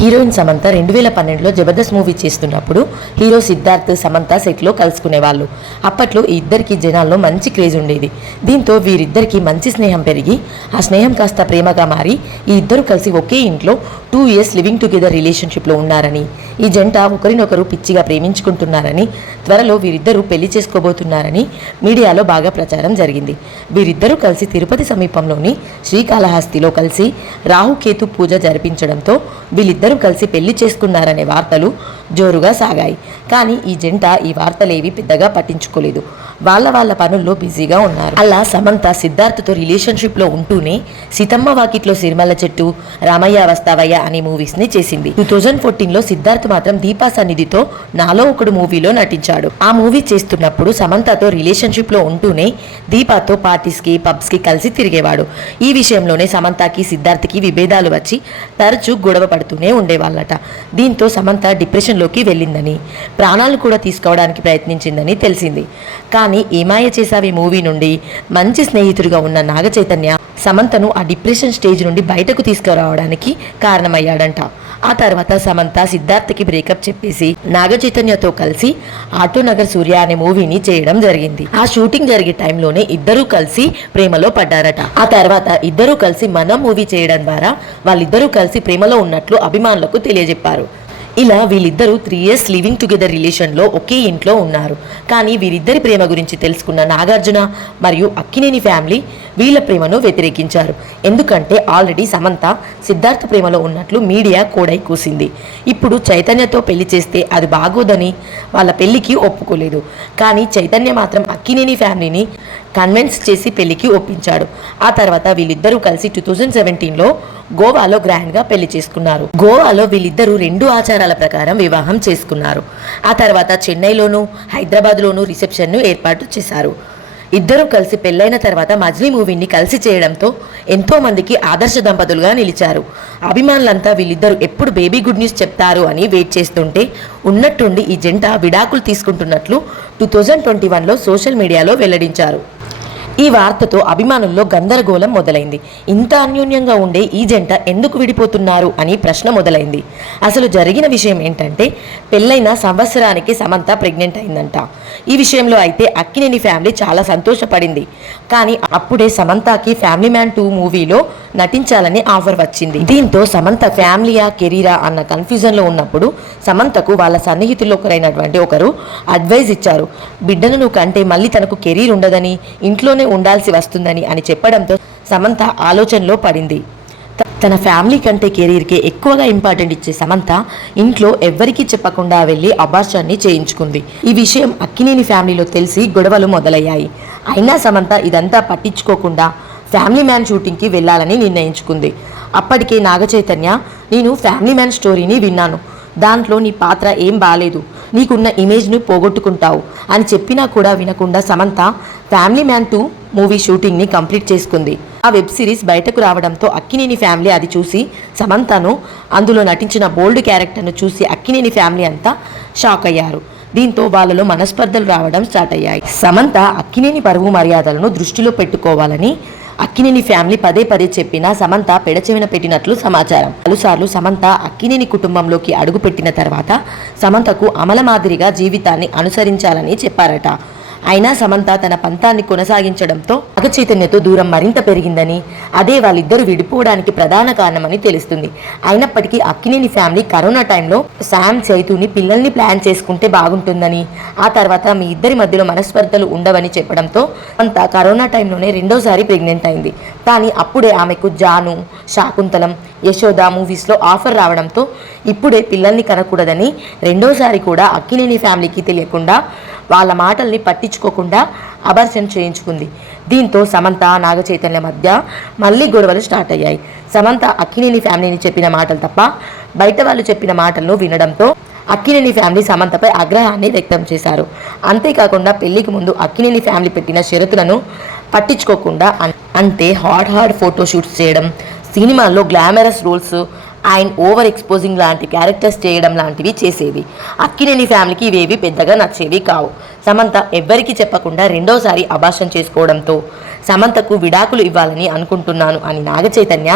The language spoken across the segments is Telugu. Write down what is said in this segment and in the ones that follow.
హీరోయిన్ సమంత రెండు వేల పన్నెండులో జబర్దస్త్ మూవీ చేస్తున్నప్పుడు హీరో సిద్ధార్థ్ సమంత సెట్లో కలుసుకునేవాళ్ళు. అప్పట్లో ఈ ఇద్దరికి జనాల్లో మంచి క్రేజ్ ఉండేది. దీంతో వీరిద్దరికీ మంచి స్నేహం పెరిగి ఆ స్నేహం కాస్త ప్రేమగా మారి ఈ ఇద్దరు కలిసి ఒకే ఇంట్లో టూ ఇయర్స్ లివింగ్ టుగెదర్ రిలేషన్షిప్లో ఉన్నారని ఈ జంట ఒకరినొకరు పిచ్చిగా ప్రేమించుకుంటున్నారని త్వరలో వీరిద్దరూ పెళ్ళి చేసుకోబోతున్నారని మీడియాలో బాగా ప్రచారం జరిగింది. వీరిద్దరూ కలిసి తిరుపతి సమీపంలోని శ్రీకాళహస్తిలో కలిసి రాహుకేతు పూజ జరిపించడంతో వీళ్ళిద్దరు కలిసి పెళ్ళి చేసుకున్నారనే వార్తలు జోరుగా సాగాయి. కానీ ఈ జంట ఈ వార్తలేవి పెద్దగా పట్టించుకోలేదు. వాళ్ళ వాళ్ళ పనుల్లో బిజీగా ఉన్నారు. అలా సమంత సిద్ధార్థతో రిలేషన్షిప్లో ఉంటూనే సీతమ్మ వాకిట్లో సిరిమల్ల చెట్టు రామయ్య వస్తావయ్య అనే మూవీస్ని చేసింది. టూ థౌజండ్ ఫోర్టీన్లో సిద్ధార్థ్ మాత్రం దీపా సన్నిధితో నాలో ఒకడు మూవీలో నటించాడు. ఆ మూవీ చేస్తున్నప్పుడు సమంతతో రిలేషన్షిప్లో ఉంటూనే దీపాతో పార్టీస్కి పబ్స్కి కలిసి తిరిగేవాడు. ఈ విషయంలోనే సమంతకి సిద్ధార్థ్కి విభేదాలు వచ్చి తరచూ గొడవ పడుతూనే ఉండేవాళ్ళట. దీంతో సమంత డిప్రెషన్లోకి వెళ్ళిందని ప్రాణాలు కూడా తీసుకోవడానికి ప్రయత్నించిందని తెలిసింది. కానీ ఏమాయ చేసావి మూవీ నుండి మంచి స్నేహితుడిగా ఉన్న నాగచైతన్య సమంతను ఆ డిప్రెషన్ స్టేజ్ నుండి బయటకు తీసుకురావడానికి కారణమయ్యాడంట. ఆ తర్వాత సమంత సిద్ధార్థకి బ్రేకప్ చెప్పేసి నాగ చైతన్యతో కలిసి ఆటో నగర్ సూర్య అనే మూవీని చేయడం జరిగింది. ఆ షూటింగ్ జరిగే టైంలోనే ఇద్దరూ కలిసి ప్రేమలో పడ్డారట. ఆ తర్వాత ఇద్దరూ కలిసి మన మూవీ చేయడం ద్వారా వాళ్ళిద్దరూ కలిసి ప్రేమలో ఉన్నట్లు అభిమానులకు తెలియజెప్పారు. ఇలా వీళ్ళిద్దరూ త్రీ ఇయర్స్ లివింగ్ టుగెదర్ రిలేషన్లో ఒకే ఇంట్లో ఉన్నారు. కానీ వీరిద్దరి ప్రేమ గురించి తెలుసుకున్న నాగార్జున మరియు అక్కినేని ఫ్యామిలీ వీళ్ళ ప్రేమను వ్యతిరేకించారు. ఎందుకంటే ఆల్రెడీ సమంత సిద్ధార్థ ప్రేమలో ఉన్నట్లు మీడియా కోడై కూసింది. ఇప్పుడు చైతన్యతో పెళ్ళి చేస్తే అది బాగోదని వాళ్ళ పెళ్ళికి ఒప్పుకోలేదు. కానీ చైతన్య మాత్రం అక్కినేని ఫ్యామిలీని కన్విన్స్ చేసి పెళ్ళికి ఒప్పించాడు. ఆ తర్వాత వీళ్ళిద్దరూ కలిసి టూ థౌజండ్ సెవెంటీన్లో గోవాలో గ్రాండ్గా పెళ్ళి చేసుకున్నారు. గోవాలో వీళ్ళిద్దరూ రెండు ఆచారాల ప్రకారం వివాహం చేసుకున్నారు. ఆ తర్వాత చెన్నైలోనూ హైదరాబాద్లోనూ రిసెప్షన్ను ఏర్పాటు చేశారు. ఇద్దరూ కలిసి పెళ్ళైన తర్వాత మజ్లీ మూవీని కలిసి చేయడంతో ఎంతో మందికి ఆదర్శ దంపతులుగా నిలిచారు. అభిమానులంతా వీళ్ళిద్దరూ ఎప్పుడు బేబీ గుడ్ న్యూస్ చెప్తారు అని వెయిట్ చేస్తుంటే ఉన్నట్టుండి ఈ జంట విడాకులు తీసుకుంటున్నట్లు టూ థౌజండ్ ట్వంటీ వన్లో సోషల్ మీడియాలో వెల్లడించారు. ఈ వార్తతో అభిమానుల్లో గందరగోళం మొదలైంది. ఇంత అన్యోన్యంగా ఉండే ఈ జంట ఎందుకు విడిపోతున్నారు అని ప్రశ్న మొదలైంది. అసలు జరిగిన విషయం ఏంటంటే పెళ్ళైన సంవత్సరానికి సమంత ప్రెగ్నెంట్ అయిందంట. ఈ విషయంలో అయితే అక్కినేని ఫ్యామిలీ చాలా సంతోషపడింది. కానీ అప్పుడే సమంతకి ఫ్యామిలీ మ్యాన్ టూ మూవీలో నటించాలని ఆఫర్ వచ్చింది. దీంతో సమంత ఫ్యామిలీయా కెరీరా అన్న కన్ఫ్యూజన్లో ఉన్నప్పుడు సమంతకు వాళ్ళ సన్నిహితుల్లో ఒకరైనటువంటి ఒకరు అడ్వైజ్ ఇచ్చారు. బిడ్డను నువ్వు కంటే మళ్ళీ తనకు కెరీర్ ఉండదని ఇంట్లోనే ఉండాల్సి వస్తుందని అని చెప్పడంతో సమంత ఆలోచనలో పడింది. తన ఫ్యామిలీ కంటే కెరీర్కే ఎక్కువగా ఇంపార్టెంట్ ఇచ్చే సమంత ఇంట్లో ఎవ్వరికీ చెప్పకుండా వెళ్ళి అబార్షాన్ని చేయించుకుంది. ఈ విషయం అక్కినేని ఫ్యామిలీలో తెలిసి గొడవలు మొదలయ్యాయి. అయినా సమంత ఇదంతా పట్టించుకోకుండా ఫ్యామిలీ మ్యాన్ షూటింగ్కి వెళ్ళాలని నిర్ణయించుకుంది. అప్పటికే నాగచైతన్య నేను ఫ్యామిలీ మ్యాన్ స్టోరీని విన్నాను. దాంట్లో నీ పాత్ర ఏం బాలేదు. నీకున్న ఇమేజ్ను పోగొట్టుకుంటావు అని చెప్పినా కూడా వినకుండా Samantha family man two movie షూటింగ్ని complete చేసుకుంది. ఆ వెబ్ సిరీస్ బయటకు రావడంతో అక్కినేని ఫ్యామిలీ అది చూసి సమంతను అందులో నటించిన బోల్డ్ క్యారెక్టర్ను చూసి అక్కినేని ఫ్యామిలీ అంతా షాక్ అయ్యారు. దీంతో వాళ్ళలో మనస్పర్ధలు రావడం స్టార్ట్ అయ్యాయి. సమంత అక్కినేని పరువు మర్యాదలను దృష్టిలో పెట్టుకోవాలని అక్కినేని ఫ్యామిలీ పదే పదే చెప్పినా సమంత పెడచెవిన పెట్టినట్లు సమాచారం. పలుసార్లు సమంత అక్కినేని కుటుంబంలోకి అడుగుపెట్టిన తర్వాత సమంతకు అమల మాదిరిగా జీవితాన్ని అనుసరించాలని చెప్పారట. అయినా సమంత తన పంతాన్ని కొనసాగించడంతో అగచైతన్యతో దూరం మరింత పెరిగిందని అదే వాళ్ళిద్దరూ విడిపోవడానికి ప్రధాన కారణమని తెలుస్తుంది. అయినప్పటికీ అక్కినేని ఫ్యామిలీ కరోనా టైంలో శామ్ చైతుని పిల్లల్ని ప్లాన్ చేసుకుంటే బాగుంటుందని ఆ తర్వాత మీ ఇద్దరి మధ్యలో మనస్పర్ధలు ఉండవని చెప్పడంతో అంత కరోనా టైంలోనే రెండోసారి ప్రెగ్నెంట్ అయింది. కానీ అప్పుడే ఆమెకు జాను శాకుంతలం యశోద మూవీస్లో ఆఫర్ రావడంతో ఇప్పుడే పిల్లల్ని కనకూడదని రెండోసారి కూడా అక్కినేని ఫ్యామిలీకి తెలియకుండా వాళ్ళ మాటల్ని పట్టించుకోకుండా అబర్షన్ చేయించుకుంది. దీంతో సమంత నాగ చైతన్య మధ్య మళ్ళీ గొడవలు స్టార్ట్ అయ్యాయి. సమంత అక్కినేని ఫ్యామిలీని చెప్పిన మాటలు తప్ప బయట వాళ్ళు చెప్పిన మాటలను వినడంతో అక్కినేని ఫ్యామిలీ సమంతపై ఆగ్రహాన్ని వ్యక్తం చేశారు. అంతేకాకుండా పెళ్ళికి ముందు అక్కినేని ఫ్యామిలీ పెట్టిన షరతులను పట్టించుకోకుండా అన్- అంటే హాట్ హాట్ ఫోటో షూట్స్ చేయడం సినిమాల్లో గ్లామరస్ రోల్స్ ఆయన ఓవర్ ఎక్స్పోజింగ్ లాంటి క్యారెక్టర్స్ చేయడం లాంటివి చేసేవి. అక్కినేని ఫ్యామిలీకి ఇవేవి పెద్దగా నచ్చేవి కావు. సమంత ఎవ్వరికీ చెప్పకుండా రెండోసారి అభాషణ చేసుకోవడంతో సమంతకు విడాకులు ఇవ్వాలని అనుకుంటున్నాను అని నాగ చైతన్య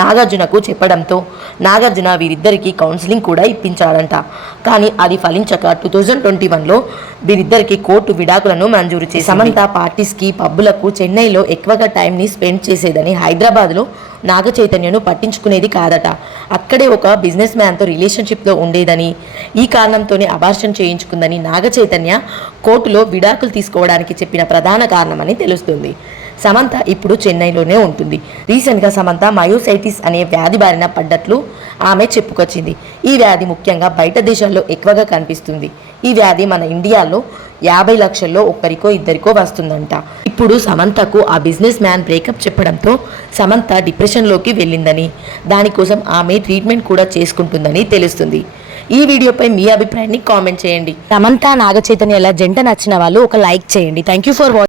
నాగార్జునకు చెప్పడంతో నాగార్జున వీరిద్దరికీ కౌన్సిలింగ్ కూడా ఇప్పించాడంట. కానీ అది ఫలించక టూ థౌజండ్ ట్వంటీ వన్లో వీరిద్దరికి కోర్టు విడాకులను మంజూరు చేసి సమంత పార్టీస్కి పబ్బులకు చెన్నైలో ఎక్కువగా టైంని స్పెండ్ చేసేదని హైదరాబాద్లో నాగ చైతన్యను పట్టించుకునేది కాదట. అక్కడే ఒక బిజినెస్ మ్యాన్తో రిలేషన్షిప్లో ఉండేదని ఈ కారణంతోనే అబార్షన్ చేయించుకుందని నాగ చైతన్య కోర్టులో విడాకులు తీసుకోవడానికి చెప్పిన ప్రధాన కారణమని తెలుస్తుంది. సమంత ఇప్పుడు చెన్నైలోనే ఉంటుంది. రీసెంట్గా సమంత మయోసైటిస్ అనే వ్యాధి బారిన పడ్డట్లు ఆమె చెప్పుకొచ్చింది. ఈ వ్యాధి ముఖ్యంగా బయట దేశాల్లో ఎక్కువగా కనిపిస్తుంది. ఈ వ్యాధి మన ఇండియాలో యాభై లక్షల్లో ఒక్కరికో ఇద్దరికో వస్తుందంట. ఇప్పుడు సమంతకు ఆ బిజినెస్ మ్యాన్ బ్రేకప్ చెప్పడంతో సమంత డిప్రెషన్లోకి వెళ్ళిందని దానికోసం ఆమె ట్రీట్మెంట్ కూడా చేసుకుంటుందని తెలుస్తుంది. ఈ వీడియోపై మీ అభిప్రాయాన్ని కామెంట్ చేయండి. సమంత నాగచైతన్య జంట నచ్చిన వాళ్ళు ఒక లైక్ చేయండి. Thank you for watching